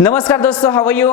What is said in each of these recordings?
नमस्कार दोस्तों, how are you.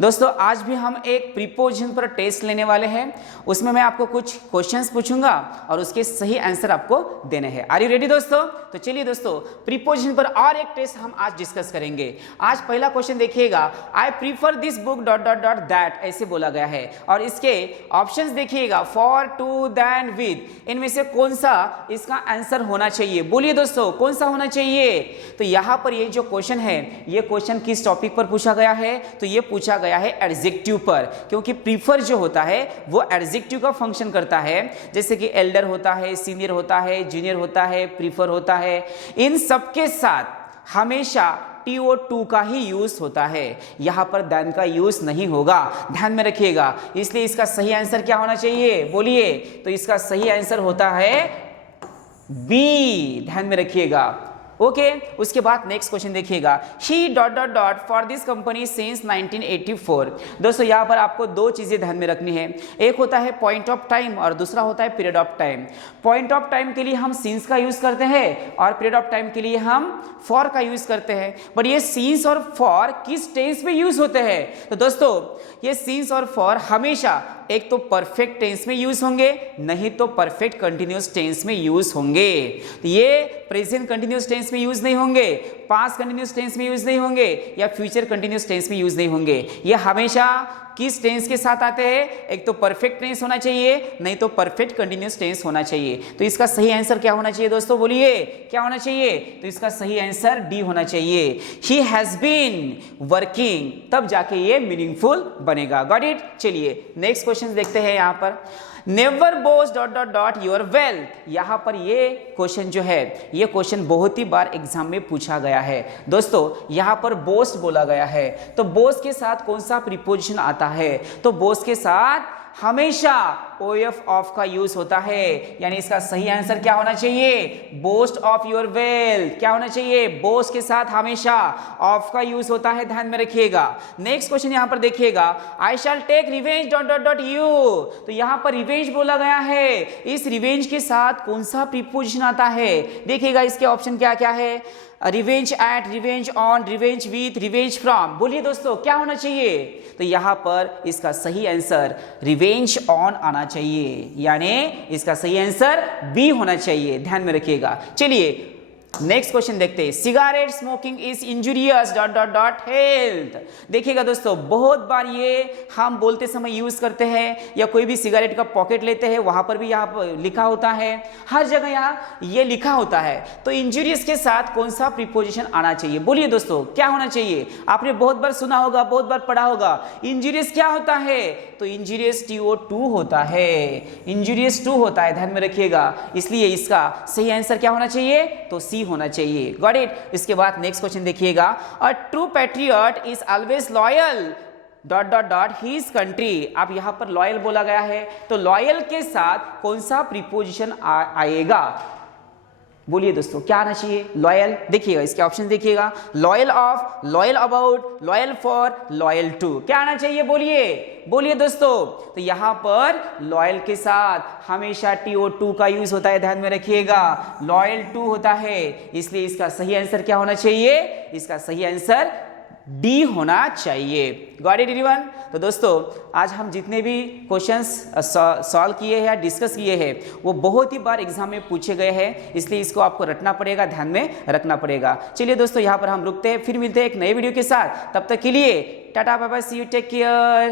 दोस्तों आज भी हम एक प्रीपोजिशन पर टेस्ट लेने वाले हैं। उसमें मैं आपको कुछ क्वेश्चंस पूछूंगा और उसके सही आंसर आपको देने हैं। आर यू रेडी दोस्तों? तो चलिए दोस्तों, प्रीपोजिशन पर और एक टेस्ट हम आज डिस्कस करेंगे। आज पहला क्वेश्चन देखिएगा, I prefer this book dot dot dot that, ऐसे बोला गया है और इसके ऑप्शंस देखिएगा, फॉर, टू, देन, विद। इनमें से कौन सा इसका आंसर होना चाहिए? बोलिए दोस्तों, कौन सा होना चाहिए? तो यहाँ पर ये जो क्वेश्चन है, ये क्वेश्चन किस टॉपिक पर पूछा गया है? तो ये पूछा गया है एडजेक्टिव पर, क्योंकि प्रीफर जो होता है वो एडजेक्टिव का फंक्शन करता है। जैसे कि एल्डर होता है, सीनियर होता है, जूनियर होता है, प्रीफर होता है, इन सबके साथ हमेशा TO2 का ही यूज होता है। यहां पर देन का यूज नहीं होगा, ध्यान में रखिएगा। इसलिए इसका सही आंसर क्या होना चाहिए? बोलिए। तो इसका सही आंसर होता है बी, ध्यान में रखिएगा। ओके उसके बाद नेक्स्ट क्वेश्चन देखिएगा, ही dot dot dot for this company since 1984। दोस्तों यहाँ पर आपको दो चीजें ध्यान में रखनी है। एक होता है पॉइंट ऑफ टाइम और दूसरा होता है period of time. Point of time के लिए हम सिंस का यूज करते हैं और पीरियड ऑफ टाइम के लिए हम फॉर का यूज करते हैं। बट ये सिंस और फॉर किस टेंस में यूज होते हैं? तो दोस्तों ये सिंस और फॉर हमेशा एक तो परफेक्ट टेंस में यूज होंगे, नहीं तो परफेक्ट कंटिन्यूअस टेंस में यूज होंगे। तो ये प्रेजेंट कंटिन्यूअस टेंस में यूज नहीं होंगे, पास्ट कंटिन्यूअस टेंस में यूज नहीं होंगे या फ्यूचर कंटिन्यूअस टेंस में यूज नहीं होंगे। ये हमेशा किस टेंस के साथ आते हैं? एक तो परफेक्ट टेंस होना चाहिए, नहीं तो परफेक्ट कंटिन्यूअस टेंस होना चाहिए। तो इसका सही आंसर क्या होना चाहिए दोस्तों? बोलिए, क्या होना चाहिए? तो इसका सही आंसर डी होना चाहिए। ही हैज बीन वर्किंग, तब जाके ये मीनिंगफुल बनेगा। Got it? चलिए नेक्स्ट क्वेश्चन देखते हैं। यहाँ पर never boast dot dot dot your wealth. यहां पर ये क्वेश्चन जो है, ये क्वेश्चन बहुत ही बार एग्जाम में पूछा गया है। दोस्तों यहां पर बोस्ट बोला गया है, तो बोस्ट के साथ कौन सा प्रीपोजिशन आता है? तो बोस्ट के साथ हमेशा OF ऑफ का यूज होता है, यानी इसका सही आंसर क्या होना चाहिए? Boast of your wealth. क्या होना चाहिए? बोस्ट के साथ हमेशा ऑफ का यूज होता है, ध्यान में रखिएगा। नेक्स्ट क्वेश्चन यहां पर देखिएगा, I shall take revenge dot dot dot you. तो यहां पर रिवेंज बोला गया है, इस रिवेंज के साथ कौन सा प्रीपोजिशन आता है? देखिएगा इसके ऑप्शन क्या क्या है, revenge at, revenge on, revenge with, revenge from. बोलिए दोस्तों क्या होना चाहिए? तो यहां पर इसका सही आंसर रिवेंज ऑन आना चाहिए, यानी इसका सही आंसर बी होना चाहिए, ध्यान में रखिएगा। चलिए नेक्स्ट क्वेश्चन देखते हैं, cigarette smoking is injurious dot dot dot health. देखिएगा दोस्तों, बहुत बार ये हम बोलते समय यूज करते हैं, या कोई भी सिगरेट का पॉकेट लेते हैं वहां पर भी यहाँ पर लिखा होता है, हर जगह यहाँ ये लिखा होता है। तो इंजूरियस के साथ कौन सा प्रीपोजिशन आना चाहिए? बोलिए दोस्तों क्या होना चाहिए? आपने बहुत बार सुना होगा, बहुत बार पढ़ा होगा, इंजूरियस क्या होता है? तो इंजूरियस TO2 होता है, इंजूरियस 2 होता है, ध्यान में रखिएगा। इसलिए इसका सही आंसर क्या होना चाहिए? तो सी होना चाहिए। Got it? इसके बाद नेक्स्ट क्वेश्चन देखिएगा, a true patriot is always loyal dot dot dot his country. अब यहां पर लॉयल बोला गया है, तो लॉयल के साथ कौन सा प्रीपोजिशन आएगा? बोलिए दोस्तों क्या आना चाहिए? लॉयल। देखिएगा इसके ऑप्शन देखिएगा, loyal of, loyal about, loyal for, loyal to. क्या आना चाहिए? बोलिए, बोलिए दोस्तों। तो यहां पर लॉयल के साथ हमेशा TO2 का यूज होता है, ध्यान में रखिएगा। लॉयल टू होता है, इसलिए इसका सही आंसर क्या होना चाहिए? इसका सही आंसर डी होना चाहिए। Got it everyone? तो दोस्तों आज हम जितने भी क्वेश्चंस सॉल्व किए हैं या डिस्कस किए हैं वो बहुत ही बार एग्जाम में पूछे गए हैं, इसलिए इसको आपको रटना पड़ेगा, ध्यान में रखना पड़ेगा। चलिए दोस्तों यहाँ पर हम रुकते हैं, फिर मिलते हैं एक नए वीडियो के साथ। तब तक के लिए tata bye bye, see you, take care.